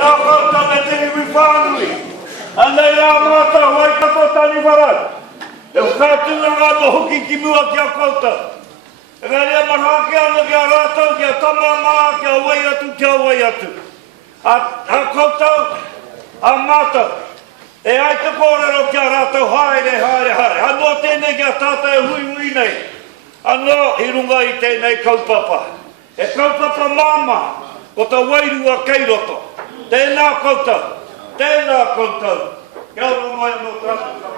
nā koutou me te iwi whānui. Anei rā māta hoi kato tani warai. E whātuna ngā to hoki ki mua ki a koutou. E ngā rea marā ki ana ki a rātou, ki a tama maa, ki a wai atu, ki a wai atu. A koutou, a mātou. E ai te kōrero ki a rātou, haere, haere, haere. Anō tēnei ki a tātai e hui hui nei. Anō i runga i tēnei kaupapa. E kaupapa māma, ko ta wairua keiroto. Tēnā koutou, tēnā koutou. Kia ora mai anō tātou.